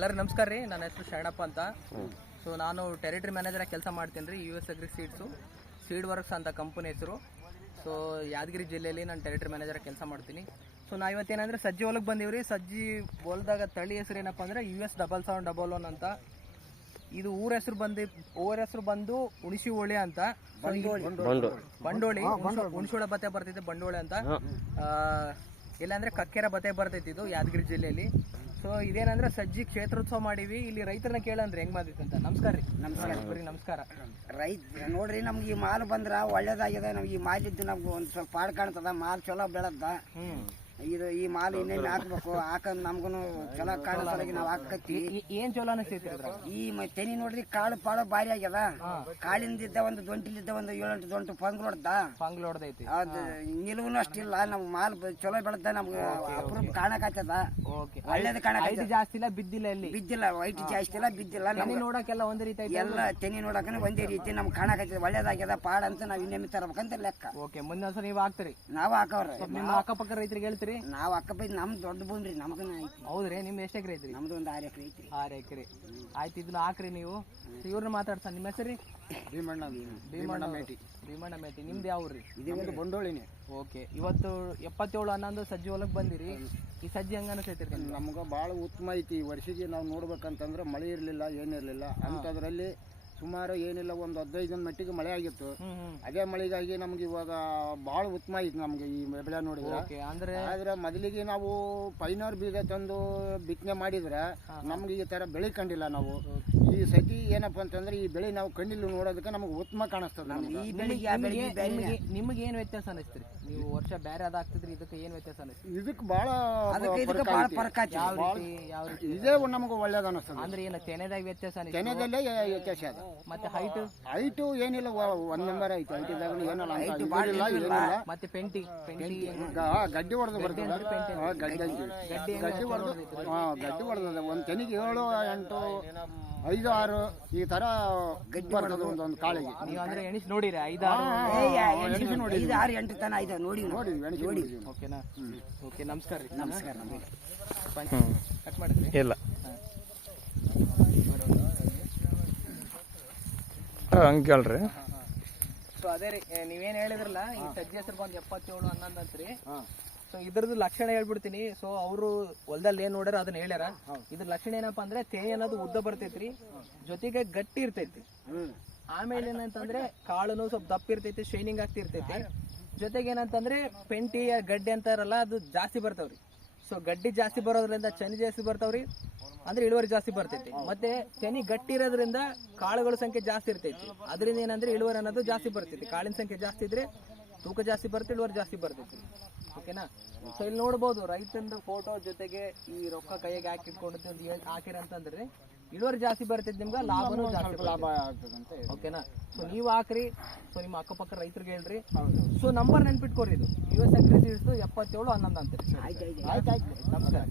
ಎಲ್ಲರಿಗೂ ನಮಸ್ಕಾರ ರೀ. ನನ್ನ ಹೆಸರು ಶರಣಪ್ಪ ಅಂತ. ಸೊ ನಾನು ಟೆರಿಟರಿ ಮ್ಯಾನೇಜರ್ ಆಗಿ ಕೆಲಸ ಮಾಡ್ತೀನಿ ರೀ. US ಅಗ್ರಿ ಸೀಡ್ ವರ್ಕ್ಸ್ ಅಂತ ಕಂಪನಿ ಹೆಸರು. ಸೊ ಯಾದಗಿರಿ ಜಿಲ್ಲೆಯಲ್ಲಿ ನಾನು ಟೆರಿಟರಿ ಮ್ಯಾನೇಜರ್ ಆಗಿ ಕೆಲಸ ಮಾಡ್ತೀನಿ. ಸೊ ನಾವು ಇವತ್ತೇನಂದ್ರೆ ಸಜ್ಜಿ ಹೊಲಕ್ಕೆ ಬಂದೀವಿ ರೀ. ಸಜ್ಜಿ ಹೊಲದಾಗ ತಳಿ ಹೆಸರು ಏನಪ್ಪ ಅಂದರೆ US 7711 ಅಂತ. ಇದು ಊರ ಹೆಸರು ಬಂದು ಹುಣಸಿ ಹೋಳಿ ಅಂತ. ಬಂಡೋಳಿ ಹುಣಸೋಳ ಬತ್ತೆ ಬರ್ತೈತೆ, ಬಂಡೋಳಿ ಅಂತ. ಇಲ್ಲಾಂದ್ರೆ ಕಕ್ಕೆರ ಬತ್ತೆ ಬರ್ತೈತಿ ಇದು ಯಾದಗಿರಿ ಜಿಲ್ಲೆಯಲ್ಲಿ. ಸೊ ಇದೇನಂದ್ರೆ ಸಜ್ಜಿ ಕ್ಷೇತ್ರೋತ್ಸವ ಮಾಡೀವಿ. ಇಲ್ಲಿ ರೈತರನ್ನ ಕೇಳಂದ್ರೆ ಹೆಂಗ್ ಬಂದಿತ್ತು ಅಂತ. ನಮಸ್ಕಾರ ರೀ. ನಮಸ್ಕಾರ. ರೈತ ನೋಡ್ರಿ, ನಮ್ಗೆ ಈ ಮಾಲ್ ಬಂದ್ರ ಒಳ್ಳೇದಾಗಿದೆ. ನಮ್ಗೆ ಈ ಮಾಲಿದ್ದು ನಮ್ಗೆ ಒಂದ್ ಸ್ವಲ್ಪ ಪಾಡ್ ಕಾಣ್ತದ. ಮಾಲ್ ಚಲೋ ಬೆಳದ. ಇದು ಈ ಮಾಲ್ ಇನ್ನೇನು ಹಾಕ್ಬೇಕು, ಹಾಕಂದ್ ನಮ್ಗೂ ಚಲೋ ಕಾಣಿಸಲಾಗಿ ನಾವ್ ಹಾಕತ್ತೀವಿ. ಏನ್ ಚಲೋ ಅನಿಸ್ತೈತಿ ಈ ತೆನಿ ನೋಡ್ರಿ, ಕಾಳು ಪಾಳು ಭಾರಿ ಆಗ್ಯದ. ಕಾಳಿಂದಿದ್ದ ಒಂದು ದೊಂಟಿಲಿದ್ದ ಒಂದು 7-8 ದೊಂಟು ಪಂಗ್ಲು ಹೊಡ್ದೈತಿ. ಅದು ನಿಲುವನು ಅಷ್ಟಿಲ್ಲ. ನಮ್ ಮಾಲ್ ಚಲೋ ಬೆಳದ. ನಮ್ಗೆ ಅಪರೂಪ ಕಾಣಕತ್ತದ. ಒಳ್ಳೇದು ಕಾಣಕ ಜಾಸ್ತಿ ಇಲ್ಲ, ಬಿದ್ದಿಲ್ಲ. ವೈಟ್ ಜಾಸ್ತಿ ಇಲ್ಲ, ಬಿದ್ದಿಲ್ಲ. ನೋಡಕ್ಕೆಲ್ಲ ಒಂದೇ ರೀತಿ ಎಲ್ಲ ತೆನಿ ನೋಡಕ ಒಂದೇ ರೀತಿ ನಮ್ಗೆ ಕಾಣಕತ್ತದ. ಒಳ್ಳೇದಾಗ್ಯದ ಪಾಡ ಅಂತ ನಾವ್ ಇನ್ನೊಮ್ಮೆ ತರಬೇಕಂತ ಲೆಕ್ಕ. ಓಕೆ, ಮುಂದಿನ ವರ್ಷ ನೀವು ಹಾಕ್ತೀರಿ? ನಾವ್ ಹಾಕವ್ರಿ. ನಿಮ್ಮ ಅಕ್ಕಪಕ್ಕ ರೈತರಿಗೆ ಹೇಳ್ತೀರಿ? ನಾವ್ ಅಕ್ಕಪ್ಪ ನಮ್ ದೊಡ್ಡ ಭೂಮಿ ನಮ್ಗನ ಐತಿ. ಹೌದ್ರಿ? ನಿಮ್ದು ಎಷ್ಟು ಎಕರೆ ಐತ್ರಿ? ನಮ್ದು ಒಂದು 6 ಎಕರೆ ಐತ್ರಿ. 6 ಎಕರೆ ಆಯ್ತು. ಇದನ್ನ ಹಾಕ್ರಿ ನೀವು. ಇವ್ರನ್ನ ಮಾತಾಡ್ಸ. ನಿಮ್ಮ ಹೆಸರು? ಭೀಮಣ್ಣ ಮೇಟಿ. ನಿಮ್ದು ಯಾವ ಊರ್ರಿ? ಇದು ಬಂಡೋಳಿನೇ. ಓಕೆ, ಇವತ್ತು 7711 ಸಜ್ಜಿ ಹೊಲಕ್ ಬಂದಿರಿ. ಈ ಸಜ್ಜಿ ಹಂಗ ಅನಿಸ್ತೈತಿ? ನಮ್ಗೆ ಭಾಳ ಉತ್ತಮ ಐತಿ. ಈ ವರ್ಷಿಗೆ ನಾವು ನೋಡ್ಬೇಕಂತಂದ್ರೆ ಮಳೆ ಇರಲಿಲ್ಲ, ಏನಿರಲಿಲ್ಲ. ಅಂಥದ್ರಲ್ಲಿ ಸುಮಾರು ಏನಿಲ್ಲ ಒಂದು 15 ದಿನ ಮಟ್ಟಿಗೆ ಮಳೆ ಆಗಿತ್ತು. ಅದೇ ಮಳೆಗಾಗಿ ನಮ್ಗೆ ಇವಾಗ ಭಾಳ ಉತ್ತಮ ಐತಿ ನಮ್ಗೆ ಈ ಬೆಳೆ ನೋಡಿದ್ರೆ. ಆದ್ರೆ ಮೊದಲಿಗೆ ನಾವು ಪೈನರ್ ಬೀಜ ತಂದು ಬಿತ್ತನೆ ಮಾಡಿದ್ರೆ ನಮ್ಗೆ ಈ ತರ ಬೆಳೆ ಕಂಡಿಲ್ಲ ನಾವು. ಈ ಸತಿ ಏನಪ್ಪ ಅಂತಂದ್ರೆ ಈ ಬೆಳೆ ನಾವು ಕಣ್ಣಿಲ್ಲ ನೋಡೋದಕ್ಕೆ ನಮ್ಗೆ ಉತ್ತಮ ಕಾಣಿಸ್ತದೆ. ಈ ಬೆಳೆಗೆ ನಿಮ್ಗೆ ಏನ್ ವ್ಯತ್ಯಾಸ ಅನಿಸ್ತೀರಿ? ನೀವು ವರ್ಷ ಬೇರೆ ಅದಾಗ್ತಿದ್ರಿ, ಇದಕ್ಕೆ ಏನ್ ವ್ಯತ್ಯಾಸ ಅನಿಸ್ತೀರಿ? ಇದಕ್ಕೆ ಭಾಳ ಇದೇ ನಮ್ಗೆ ಒಳ್ಳೇದು ಅನಿಸ್ತದೆ. ಅಂದ್ರೆ ಏನು ತೆನೆದಾಗ ವ್ಯತ್ಯಾಸ? ತೆನೆದಲ್ಲೇ ವ್ಯತ್ಯಾಸ ಅದ. ಮತ್ತೆ ಹೈಟು ಏನಿಲ್ಲ, 1 ನಂಬರ್ ಐತಿ. ಹೈಟಿದಾಗ ಏನಲ್ಲ ಮತ್ತೆ ಪೆಂಟಿ ಗಡ್ಡಿ ಹೊಡೆದು ಬರ್ತದೆ. ಗಡ್ಡಿ ಹೊಡೆದ ಒಂದು ತೆನಿಗೆ 7, 8, 5, 6 ಈ ತರ ಗಡ್ಡಿ ಬರ್ತದೆ ಒಂದೊಂದು ಕಾಳಿಗೆ. ನೀವು ಅಂದ್ರೆ ಎಣಿಸಿ ನೋಡಿರಿ? 5, 6, 8 ತನ ಐದ ನೋಡಿ. ಓಕೆನಾ? ಓಕೆ, ನಮಸ್ಕಾರ ರೀ. ನಮಸ್ಕಾರ. ಕಟ್ ಮಾಡಿದ್ರಿ? ಇಲ್ಲ, ಹಂಗೆ ಕೇಳ್ರಿ. ಸೊ ಅದೇ ರೀ, ನೀವೇನ್ ಹೇಳಿದ್ರಲ್ಲ ಈ ಸಜ್ಜಿ ಹೆಸರು ಬಂದು 7711 ಅಂತ್ರಿ. ಸೊ ಇದ್ರದ್ದು ಲಕ್ಷಣ ಹೇಳ್ಬಿಡ್ತೀನಿ. ಸೊ ಅವರು ಹೊಲದಲ್ಲಿ ಏನ್ ನೋಡ್ಯಾರ ಅದನ್ನ ಹೇಳ್ಯಾರ. ಇದ್ರ ಲಕ್ಷಣ ಏನಪ್ಪಾ ಅಂದ್ರೆ ತೆನೆ ಅನ್ನೋದು ಉದ್ದ ಬರ್ತೈತ್ರಿ, ಜೊತೆಗೆ ಗಟ್ಟಿ ಇರ್ತೈತಿ. ಆಮೇಲೆ ಏನಂತಂದ್ರೆ ಕಾಳುನು ಸ್ವಲ್ಪ ದಪ್ಪ ಇರ್ತೈತಿ, ಶೈನಿಂಗ್ ಆಗ್ತಿರ್ತೈತಿ. ಜೊತೆಗೆ ಏನಂತಂದ್ರೆ ಪೆಂಟಿ ಗಡ್ಡೆ ಅಂತಾರಲ್ಲ ಅದು ಜಾಸ್ತಿ ಬರ್ತಾವ್ರಿ. ಸೊ ಗಡ್ಡಿ ಜಾಸ್ತಿ ಬರೋದ್ರಿಂದ ಚನಿ ಜಾಸ್ತಿ ಬರ್ತಾವ್ರಿ, ಅಂದ್ರೆ ಇಳುವರಿ ಜಾಸ್ತಿ ಬರ್ತೈತಿ. ಮತ್ತೆ ತೆನಿ ಗಟ್ಟಿ ಇರೋದ್ರಿಂದ ಕಾಳುಗಳ ಸಂಖ್ಯೆ ಜಾಸ್ತಿ ಇರ್ತೈತಿ. ಅದರಿಂದ ಏನಂದ್ರೆ ಇಳುವರಿ ಅನ್ನೋದು ಜಾಸ್ತಿ ಬರ್ತೈತಿ. ಕಾಳಿನ ಸಂಖ್ಯೆ ಜಾಸ್ತಿ ಇದ್ರೆ ತೂಕ ಜಾಸ್ತಿ ಬರ್ತೈತಿ, ಇಳುವರಿ ಜಾಸ್ತಿ ಬರ್ತೈತಿ. ಓಕೆನಾ? ಸೊ ಇಲ್ಲಿ ನೋಡ್ಬೋದು ರೈತಂದು ಫೋಟೋ ಜೊತೆಗೆ ಈ ರೊಕ್ಕ ಕೈಯಾಗ ಹಾಕಿಟ್ಕೊಂಡು ಹಾಕಿರಂತಂದ್ರೆ ಇಳುವರಿ ಜಾಸ್ತಿ ಬರ್ತೈತಿ, ನಿಮ್ಗೆ ಲಾಭನೂ ಜಾಸ್ತಿ ಲಾಭ ಆಗ್ತದಂತೆ. ಓಕೆನಾ? ಸೊ ನೀವು ಹಾಕ್ರಿ. ಸೊ ನಿಮ್ಮ ಅಕ್ಕಪಕ್ಕ ರೈತರಿಗೆ ಹೇಳ್ರಿ. ಸೊ ನಂಬರ್ ನೆನ್ಪಿಟ್ಕೋರಿ, ಇದು US ಅಗ್ರಿ ಸೀಡ್ಸ್ 7711 ಅಂತ. ಆಯ್ತು. ನಮಸ್ಕಾರ.